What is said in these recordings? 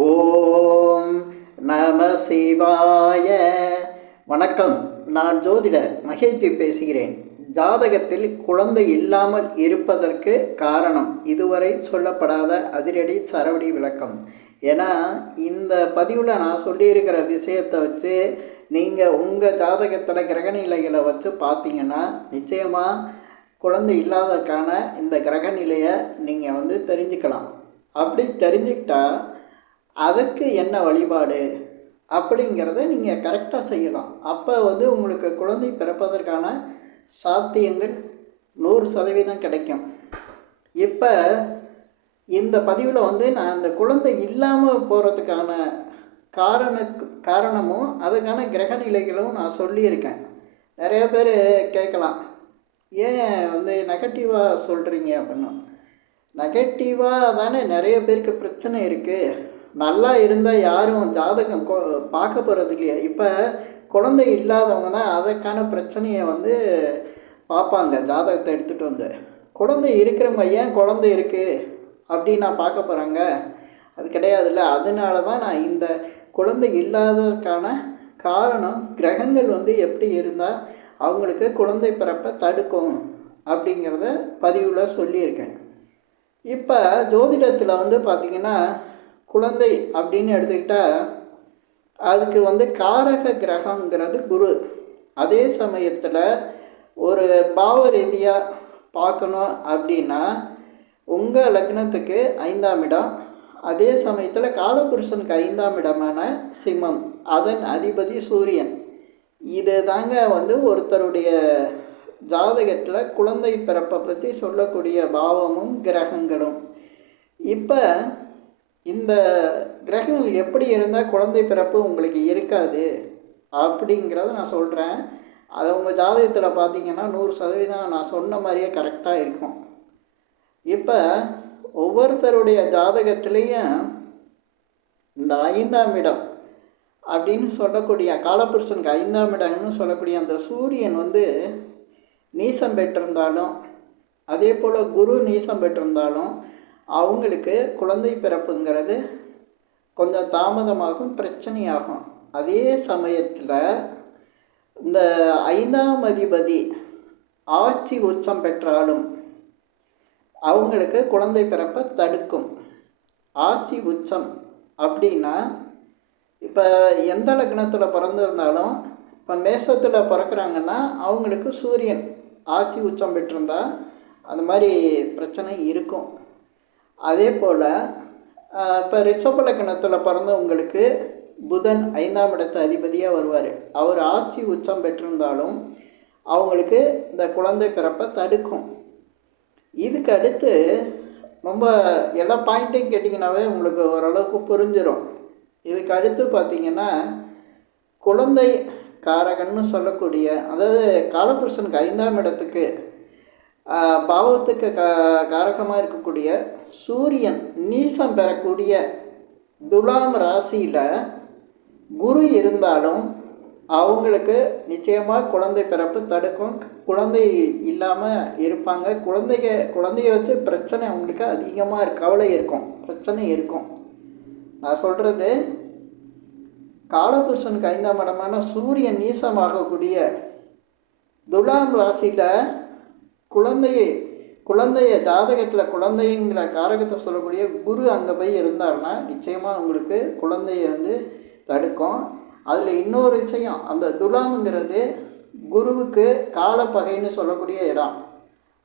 ஓம் நம சிவாய. வணக்கம். நான் ஜோதிடர் மகேஜி பேசுகிறேன். ஜாதகத்தில் குழந்தை இல்லாமல் இருப்பதற்கு காரணம் இதுவரை சொல்லப்படாத அதிரடி சரவடி விளக்கம். ஏன்னா இந்த பதிவில் நான் சொல்லியிருக்கிற விஷயத்தை வச்சு நீங்கள் உங்கள் ஜாதகத்தில் கிரகநிலைகளை வச்சு பார்த்தீங்கன்னா நிச்சயமாக குழந்தை இல்லாததுக்கான இந்த கிரகநிலையை நீங்கள் தெரிஞ்சுக்கலாம். அப்படி தெரிஞ்சுக்கிட்டா அதுக்கு என்ன வழிபாடு அப்படிங்கிறத நீங்கள் கரெக்டாக செய்யலாம். அப்போ உங்களுக்கு குழந்தை பிறப்பதற்கான சாத்தியங்கள் 100% கிடைக்கும். இப்போ இந்த பதிவில் நான் அந்த குழந்தை இல்லாமல் போகிறதுக்கான காரணமும் அதுக்கான கிரகநிலைகளும் நான் சொல்லியிருக்கேன். நிறைய பேர் கேட்கலாம், ஏன் நெகட்டிவாக சொல்கிறீங்க அப்படின்னு. நெகட்டிவாக தானே நிறைய பேருக்கு பிரச்சனை இருக்குது. நல்லா இருந்தால் யாரும் ஜாதகம் பார்க்க போகிறது இல்லையா. இப்போ குழந்தை இல்லாதவங்க தான் அதற்கான பிரச்சனையை பார்ப்பாங்க. ஜாதகத்தை எடுத்துகிட்டு குழந்தை இருக்கிறவங்க ஏன் குழந்தை இருக்குது அப்படின்னு நான் பார்க்க போகிறாங்க, அது கிடையாதுல்ல. அதனால தான் நான் இந்த குழந்தை இல்லாததுக்கான காரணம் கிரகங்கள் எப்படி இருந்தால் அவங்களுக்கு குழந்தை பிறப்பை தடுக்கும் அப்படிங்கிறத பதிவில் சொல்லியிருக்கேன். இப்போ ஜோதிடத்தில் பார்த்திங்கன்னா குழந்தை அப்படின்னு எடுத்துக்கிட்டால் அதுக்கு காரக கிரகங்கிறது குரு. அதே சமயத்தில் ஒரு பாவ ரீதியாக பார்க்கணும் அப்படின்னா உங்கள் லக்னத்துக்கு 5ஆம் இடம், அதே சமயத்தில் காலபுருஷனுக்கு 5ஆம் இடமான சிம்மம், அதன் அதிபதி சூரியன். இது தாங்க ஒருத்தருடைய ஜாதகத்தில் குழந்தை பிறப்பை பற்றி சொல்லக்கூடிய பாவமும் கிரகங்களும். இப்போ இந்த கிரகங்கள் எப்படி இருந்தால் குழந்தை பிறப்பு உங்களுக்கு இருக்காது அப்படிங்கிறத நான் சொல்கிறேன். அதை உங்கள் ஜாதகத்தில் பார்த்தீங்கன்னா 100% நான் சொன்ன மாதிரியே கரெக்டாக இருக்கும். இப்போ ஒவ்வொருத்தருடைய ஜாதகத்திலையும் இந்த 5ஆம் இடம் அப்படின்னு சொல்லக்கூடிய காலபுருஷனுக்கு 5ஆம் இடம்னு சொல்லக்கூடிய அந்த சூரியன் நீசம் பெற்றிருந்தாலும், அதே போல் குரு நீசம் பெற்றிருந்தாலும் அவங்களுக்கு குழந்தை பிறப்புங்கிறது கொஞ்சம் தாமதமாகும், பிரச்சனையாகும். அதே சமயத்தில் இந்த 5ஆம் அதிபதி ஆட்சி உச்சம் பெற்றாலும் அவங்களுக்கு குழந்தை பிறப்பை தடுக்கும். ஆட்சி உச்சம் அப்படின்னா இப்போ எந்த லக்னத்தில் பிறந்திருந்தாலும், இப்போ மேசத்தில் பிறக்கிறாங்கன்னா அவங்களுக்கு சூரியன் ஆட்சி உச்சம் பெற்றிருந்தால் அந்த மாதிரி பிரச்சனை இருக்கும். அதே போல் இப்போ ரிஷப லக்னத்தில் பிறந்தவங்களுக்கு புதன் 5ஆம் இடத்து அதிபதியாக வருவார். அவர் ஆட்சி உச்சம் பெற்றிருந்தாலும் அவங்களுக்கு இந்த குழந்தை பிறப்பை தடுக்கும். இதுக்கு அடுத்து ரொம்ப எல்லா பாயிண்ட்டையும் கேட்டிங்கன்னாவே உங்களுக்கு ஓரளவுக்கு புரிஞ்சிடும். இதுக்கு அடுத்து பார்த்திங்கன்னா குழந்தை காரகன்னு சொல்லக்கூடிய, அதாவது காலபுருஷனுக்கு 5ஆம் இடத்துக்கு பாவத்துக்கு காரகமாக இருக்கக்கூடிய சூரியன் நீசம் பெறக்கூடிய துலாம் ராசியில் குரு இருந்தாலும் அவங்களுக்கு நிச்சயமாக குழந்தை பிறப்பு தடுக்கும். குழந்தை இல்லாமல் இருப்பாங்க. குழந்தைய வச்சு பிரச்சனை அவங்களுக்கு அதிகமாக கவலை இருக்கும், பிரச்சனை இருக்கும். நான் சொல்கிறது காலபுருஷனுக்கு 5ஆம் இடமான சூரியன் நீசமாகக்கூடிய துலாம் ராசியில் குழந்தைய ஜாதகத்தில் குழந்தைங்கிற காரகத்தை சொல்லக்கூடிய குரு அங்கே போய் இருந்தாருன்னா நிச்சயமாக அவங்களுக்கு குழந்தைய தடுக்கும். அதில் இன்னொரு விஷயம், அந்த துலாமுங்கிறது குருவுக்கு காலப்பகைன்னு சொல்லக்கூடிய இடம்.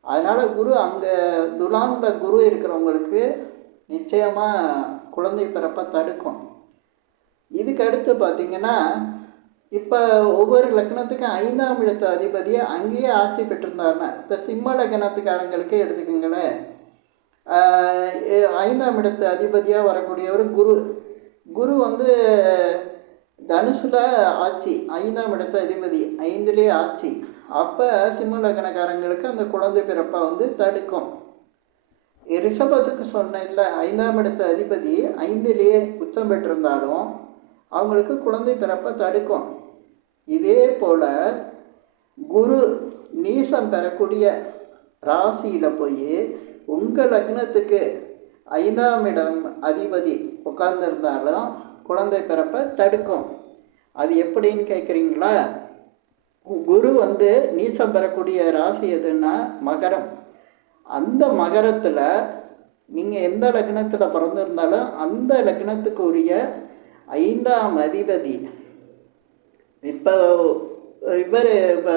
அதனால் குரு அங்கே துலாமில் குரு இருக்கிறவங்களுக்கு நிச்சயமாக குழந்தை பிறப்பை தடுக்கும். இதுக்கு அடுத்து பார்த்திங்கன்னா இப்போ ஒவ்வொரு லக்னத்துக்கும் 5ஆம் இடத்து அதிபதியை அங்கேயே ஆட்சி பெற்றிருந்தாருன்னா, இப்போ சிம்ம லக்னத்துக்காரங்களுக்கே எடுத்துக்கோங்களேன். 5ஆம் இடத்து அதிபதியாக வரக்கூடியவர் குரு. குரு தனுசில் ஆட்சி, 5ஆம் இடத்து அதிபதி 5லேயே ஆட்சி. அப்போ சிம்ம லக்னக்காரங்களுக்கு அந்த குழந்தை பிறப்பை தடுக்கும். ரிஷபத்துக்கு சொன்ன இல்லை, 5ஆம் இடத்து அதிபதி 5லேயே உச்சம் பெற்றிருந்தாலும் அவங்களுக்கு குழந்தை பிறப்பை தடுக்கும். இதே போல் குரு நீசம் பெறக்கூடிய ராசியில் போய் உங்கள் லக்னத்துக்கு 5ஆம் இடம் அதிபதி உட்கார்ந்துருந்தாலும் குழந்தை பிறப்பை தடுக்கும். அது எப்படின்னு கேட்குறீங்களா? குரு வந்து நீசம் பெறக்கூடிய ராசி எதுன்னா மகரம். அந்த மகரத்தில் நீங்கள் எந்த லக்னத்தில் பிறந்திருந்தாலும் அந்த லக்னத்துக்கு உரிய 5ஆம் அதிபதி, இப்போ இவர் இப்போ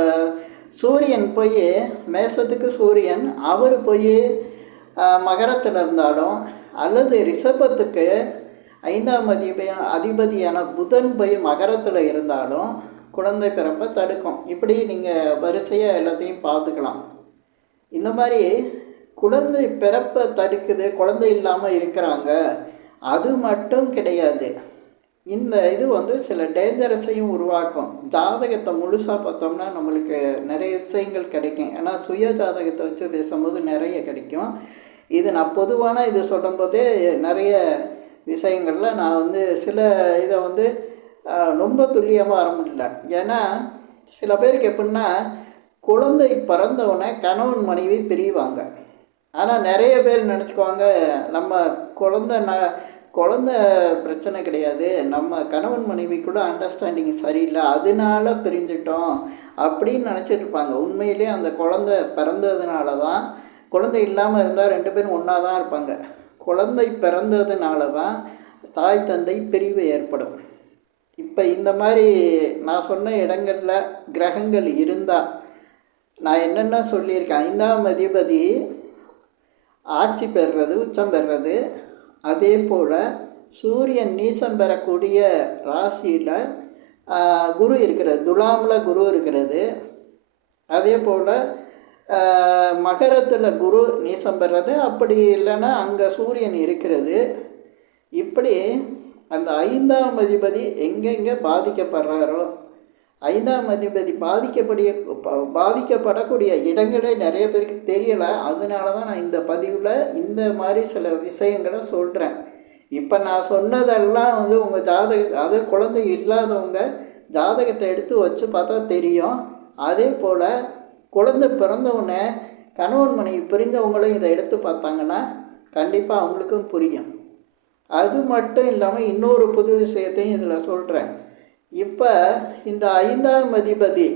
சூரியன் போய் மேசத்துக்கு சூரியன் அவர் போய் மகரத்தில் இருந்தாலும், அல்லது ரிஷபத்துக்கு 5ஆம் அதிபதியான புதன் போய் மகரத்தில் இருந்தாலும் குழந்தை பிறப்பை தடுக்கும். இப்படி நீங்கள் வரிசையாக எல்லாத்தையும் பார்த்துக்கலாம். இந்த மாதிரி குழந்தை பிறப்பை தடுக்குது, குழந்தை இல்லாமல் இருக்கிறாங்க, அது மட்டும் கிடையாது. இந்த இது வந்து சில டேஞ்சரஸையும் உருவாக்கும். ஜாதகத்தை முழுசாக பார்த்தோம்னா நம்மளுக்கு நிறைய விஷயங்கள் கிடைக்கும். ஏன்னா சுய ஜாதகத்தை வச்சு பேசும்போது நிறைய கிடைக்கும். இது நான் பொதுவான இது சொல்லும்போதே நிறைய விஷயங்களில் நான் வந்து சில இதை வந்து ரொம்ப துல்லியமாக வர முடியல. ஏன்னா சில பேருக்கு எப்படின்னா குழந்தை பிறந்தவுடனே கணவன் மனைவி பிரிவாங்க. ஆனால் நிறைய பேர் நினச்சிக்குவாங்க நம்ம குழந்த பிரச்சனை கிடையாது, நம்ம கணவன் மனைவிக்குள்ள அண்டர்ஸ்டாண்டிங் சரியில்லை அதனால பிரிஞ்சிட்டோம் அப்படின்னு நினச்சிட்டு இருப்பாங்க. உண்மையிலே அந்த குழந்தை பிறந்ததுனால தான், குழந்தை இல்லாமல் இருந்தால் 2 பேரும் ஒன்றா தான் இருப்பாங்க. குழந்தை பிறந்ததுனால தான் தாய் தந்தை பிரிவு ஏற்படும். இப்போ இந்த மாதிரி நான் சொன்ன இடங்களில் கிரகங்கள் இருந்தால் நான் என்னென்ன சொல்லியிருக்கேன், 5ஆம் அதிபதி ஆட்சி பெறுறது, உச்சம் பெறுறது, அதே போல் சூரியன் நீசம் பெறக்கூடிய ராசியில் குரு இருக்கிறது, துலாமில் குரு இருக்கிறது, அதே போல் மகரத்தில் குரு நீசம் பெறுறது, அப்படி இல்லைன்னா அங்கே சூரியன் இருக்கிறது. இப்படி அந்த 5ஆம் அதிபதி எங்கெங்கே பாதிக்கப்படுறாரோ, 5ஆம் அதிபதி பாதிக்கப்படக்கூடிய இடங்களே நிறைய பேருக்கு தெரியலை. அதனால தான் நான் இந்த பதிவில் இந்த மாதிரி சில விஷயங்களை சொல்கிறேன். இப்போ நான் சொன்னதெல்லாம் வந்து உங்கள் அது குழந்தை இல்லாதவங்க ஜாதகத்தை எடுத்து வச்சு பார்த்தா தெரியும். அதே போல் குழந்தை பிறந்தவுடனே கணவன் மனைவி பிரிஞ்சவங்களும் இதை எடுத்து பார்த்தாங்கன்னா கண்டிப்பாக அவங்களுக்கும் புரியும். அது மட்டும் இல்லாமல் இன்னொரு புது விஷயத்தையும் இதில் சொல்கிறேன். இப்போ இந்த 5ஆம் அதிபதி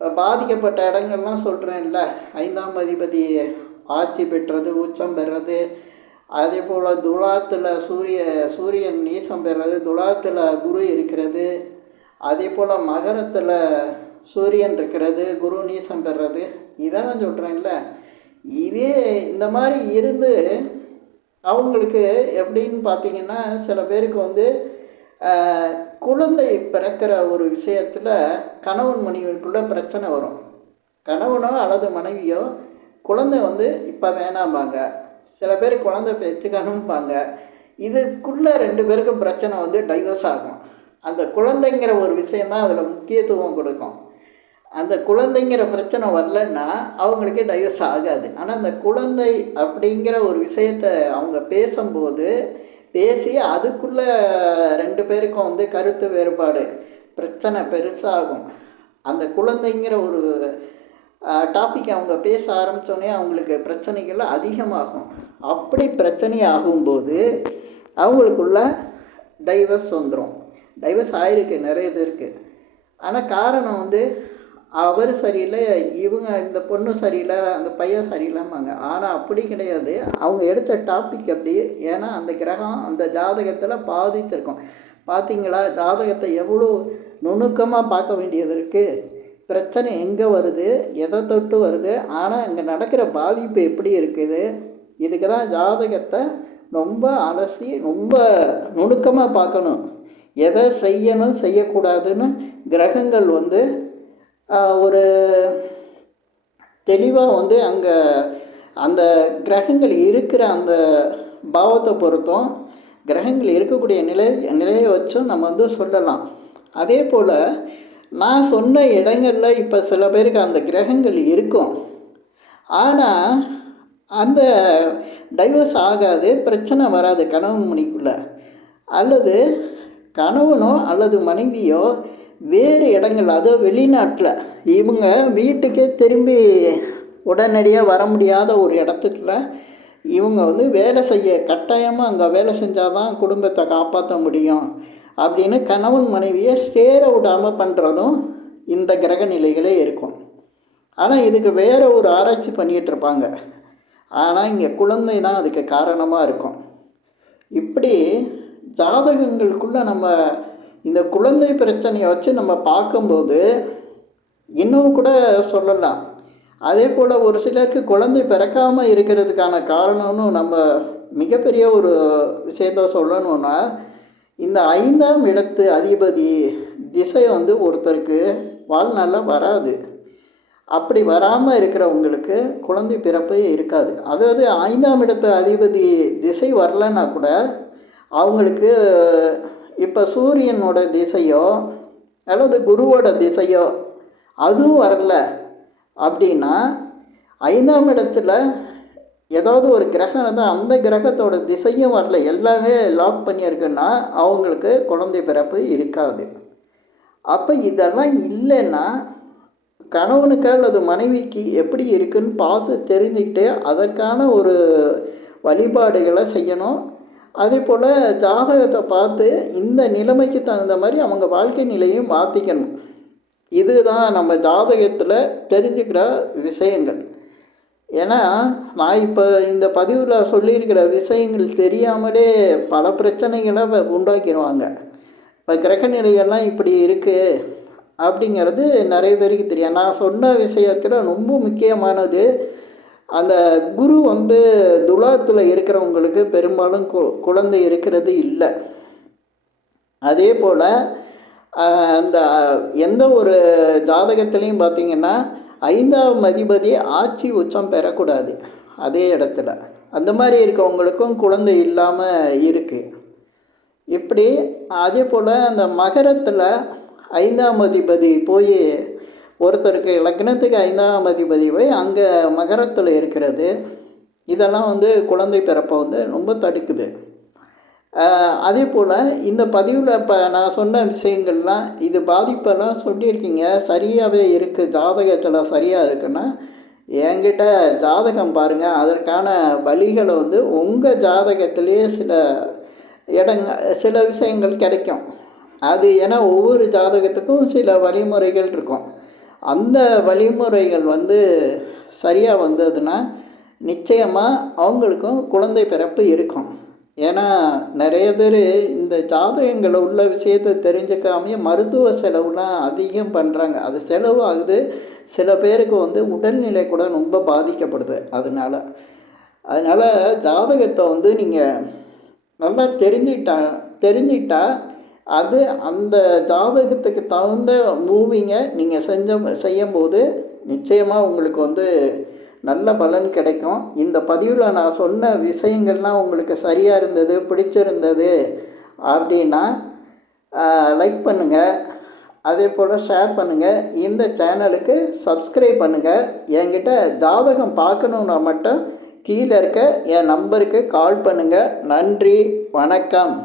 பாதிக்கப்பட்ட இடங்கள்லாம் சொல்கிறேன்ல, 5ஆம் அதிபதி ஆட்சி பெற்றது, உச்சம் பெறுறது, அதே போல் துலாத்தில் சூரியன் நீசம் பெறுறது, துலாத்தில் குரு இருக்கிறது, அதே போல் மகரத்தில் சூரியன் இருக்கிறது, குரு நீசம் பெறுறது, இதெல்லாம் சொல்கிறேன்ல. இதே இந்த மாதிரி இருந்து அவங்களுக்கு எப்படின்னு பார்த்தீங்கன்னா சில பேருக்கு வந்து குழந்தை பிறக்கிற ஒரு விஷயத்தில் கணவன் மனைவிக்குள்ளே பிரச்சனை வரும். கணவனோ அல்லது மனைவியோ குழந்தை வந்து இப்போ வேணாம்பாங்க, சில பேர் குழந்தை பெற்றுக்கணும்பாங்க. இதுக்குள்ளே 2 பேருக்கும் பிரச்சனை வந்து டைவர்ஸ் ஆகும். அந்த குழந்தைங்கிற ஒரு விஷயந்தான் அதில் முக்கியத்துவம் கொடுக்கும். அந்த குழந்தைங்கிற பிரச்சனை வரலன்னா அவங்களுக்கே டைவர்ஸ் ஆகாது. ஆனால் அந்த குழந்தை அப்படிங்கிற ஒரு விஷயத்தை அவங்க பேசும்போது பேசி அதுக்குள்ளே 2 பேருக்கும் வந்து கருத்து வேறுபாடு பிரச்சனை பெருசாகும். அந்த குழந்தைங்கிற ஒரு டாபிக் அவங்க பேச ஆரம்பித்தோடனே அவங்களுக்கு பிரச்சனைகள் அதிகமாகும். அப்படி பிரச்சனை ஆகும்போது அவங்களுக்குள்ள டைவர்ஸ் வந்துடும். டைவர்ஸ் ஆகிருக்கு நிறைய பேருக்கு. ஆனால் காரணம் வந்து அவர் சரியில்லை, இவங்க இந்த பொண்ணு சரியில்லை, அந்த பையன் சரியில்லைம்பாங்க. ஆனால் அப்படி கிடையாது, அவங்க எடுத்த டாபிக் அப்படி. ஏன்னா அந்த கிரகம் அந்த ஜாதகத்தில் பாதிச்சிருக்கும். பார்த்தீங்களா, ஜாதகத்தை எவ்வளோ நுணுக்கமாக பார்க்க வேண்டியது இருக்குது. பிரச்சனை எங்கே வருது, எதை தொட்டு வருது, ஆனால் இங்கே நடக்கிற பாதிப்பு எப்படி இருக்குது. இதுக்கு தான் ஜாதகத்தை ரொம்ப அலசி ரொம்ப நுணுக்கமாக பார்க்கணும். எதை செய்யணும் செய்யக்கூடாதுன்னு கிரகங்கள் வந்து ஒரு தெளிவாக வந்து அங்கே அந்த கிரகங்கள் இருக்கிற அந்த பாவத்தை பொறுத்தும் கிரகங்கள் இருக்கக்கூடிய நிலையை வச்சும் நம்ம வந்து சொல்லலாம். அதே போல் நான் சொன்ன இடங்களில் இப்போ சில பேருக்கு அந்த கிரகங்கள் இருக்கும், ஆனால் அந்த டைவர்ஸ் ஆகாது, பிரச்சனை வராது கணவன் மனைவிக்குள்ளே. அல்லது கணவனோ அல்லது மனைவியோ வேறு இடங்கள், அதோ வெளிநாட்டில் இவங்க வீட்டுக்கே திரும்பி உடனடியாக வர முடியாத ஒரு இடத்துக்குள்ள இவங்க வந்து வேலை செய்ய கட்டாயமாக அங்கே வேலை செஞ்சால் தான் குடும்பத்தை காப்பாற்ற முடியும் அப்படின்னு கணவன் மனைவியை சேர விடாமல் பண்ணுறதும் இந்த கிரக நிலைகளே இருக்கும். ஆனால் இதுக்கு வேறு ஒரு ஆராய்ச்சி பண்ணிகிட்டு இருப்பாங்க. ஆனால் இங்கே குழந்தை தான் அதுக்கு காரணமாக இருக்கும். இப்படி ஜாதகங்களுக்குள்ளே நம்ம இந்த குழந்தை பிரச்சனையை வச்சு நம்ம பார்க்கும்போது இன்னும் கூட சொல்லலாம். அதே போல் ஒரு சிலருக்கு குழந்தை பிறக்காமல் இருக்கிறதுக்கான காரணம்னு நம்ம மிகப்பெரிய ஒரு விஷயத்த சொல்லணுன்னா, இந்த 5ஆம் இடத்து அதிபதி திசை வந்து ஒருத்தருக்கு வாழ்நாளில் வராது. அப்படி வராமல் இருக்கிறவங்களுக்கு குழந்தை பிறப்பே இருக்காது. அதாவது 5ஆம் இடத்து அதிபதி திசை வரலன்னா கூட அவங்களுக்கு இப்போ சூரியனோட திசையோ அல்லது குருவோட திசையோ அதுவும் வரல அப்படின்னா 5ஆம் இடத்துல ஏதாவது ஒரு கிரகம் வந்து அந்த கிரகத்தோட திசையும் வரல, எல்லாமே லாக் பண்ணியிருக்குன்னா அவங்களுக்கு குழந்தை பிறப்பு இருக்காது. அப்போ இதெல்லாம் இல்லைன்னா கணவனுக்கு அல்லது மனைவிக்கு எப்படி இருக்குன்னு பார்த்து தெரிஞ்சுக்கிட்டு அதற்கான ஒரு வழிபாடுகளை செய்யணும். அதே போல் ஜாதகத்தை பார்த்து இந்த நிலைமைக்கு தகுந்த மாதிரி அவங்க வாழ்க்கை நிலையும் மாற்றிக்கணும். இதுதான் நம்ம ஜாதகத்தில் தெரிஞ்சுக்கிற விஷயங்கள். ஏன்னா நான் இப்போ இந்த பதிவில் சொல்லியிருக்கிற விஷயங்கள் தெரியாமலே பல பிரச்சனைகளை உண்டாக்கிடுவாங்க. இப்போ கிரக நிலைகள்லாம் இப்படி இருக்குது அப்படிங்கிறது நிறைய பேருக்கு தெரியும். நான் சொன்ன விஷயத்தில் ரொம்ப முக்கியமானது, அந்த குரு வந்து துலாத்தில் இருக்கிறவங்களுக்கு பெரும்பாலும் குழந்தை இருக்கிறது இல்லை. அதே போல் அந்த எந்த ஒரு ஜாதகத்துலேயும் பார்த்திங்கன்னா 5ஆம் அதிபதி ஆட்சி உச்சம் பெறக்கூடாது அதே இடத்துல. அந்த மாதிரி இருக்கவங்களுக்கும் குழந்தை இல்லாமல் இருக்குது. இப்படி அதே போல் அந்த மகரத்தில் 5ஆம் அதிபதி போய் ஒருத்தருக்கு லக்னத்துக்கு 5ஆம் அதிபதி போய் அங்கே மகரத்தில் இருக்கிறது, இதெல்லாம் வந்து குழந்தை பிறப்பை வந்து ரொம்ப தடுக்குது. அதே போல் இந்த பதிவில் இப்போ நான் சொன்ன விஷயங்கள்லாம் இது பாதிப்பெல்லாம் சொல்லியிருக்கீங்க, சரியாகவே இருக்குது, ஜாதகத்தில் சரியாக இருக்குன்னா என்கிட்ட ஜாதகம் பாருங்கள். அதற்கான வழிகளை வந்து உங்கள் ஜாதகத்திலேயே சில விஷயங்கள் கிடைக்கும். அது ஏன்னா ஒவ்வொரு ஜாதகத்துக்கும் சில வழிமுறைகள் இருக்கும். அந்த வழிமுறைகள் வந்து சரியாக வந்ததுன்னா நிச்சயமாக அவங்களுக்கும் குழந்தை பிறப்பு இருக்கும். ஏன்னா நிறைய பேர் இந்த ஜாதகங்களில் உள்ள விஷயத்தை தெரிஞ்சுக்காமையே மருத்துவ செலவுலாம் அதிகம் பண்ணுறாங்க. அது செலவு ஆகுது. சில பேருக்கு வந்து உடல்நிலை கூட ரொம்ப பாதிக்கப்படுது. அதனால் ஜாதகத்தை வந்து நீங்கள் நல்லா தெரிஞ்சிட்டா அது அந்த ஜாதகத்துக்கு தகுந்த மூவிங்கை நீங்கள் செய்யும்போது நிச்சயமாக உங்களுக்கு வந்து நல்ல பலன் கிடைக்கும். இந்த பதிவில் நான் சொன்ன விஷயங்கள்லாம் உங்களுக்கு சரியாக இருந்தது, பிடிச்சிருந்தது அப்படின்னா லைக் பண்ணுங்கள், அதே போல் ஷேர் பண்ணுங்கள், இந்த சேனலுக்கு சப்ஸ்கிரைப் பண்ணுங்கள். என்கிட்ட ஜாதகம் பார்க்கணுன்னா மட்டும் கீழே இருக்க என் நம்பருக்கு கால் பண்ணுங்கள். நன்றி, வணக்கம்.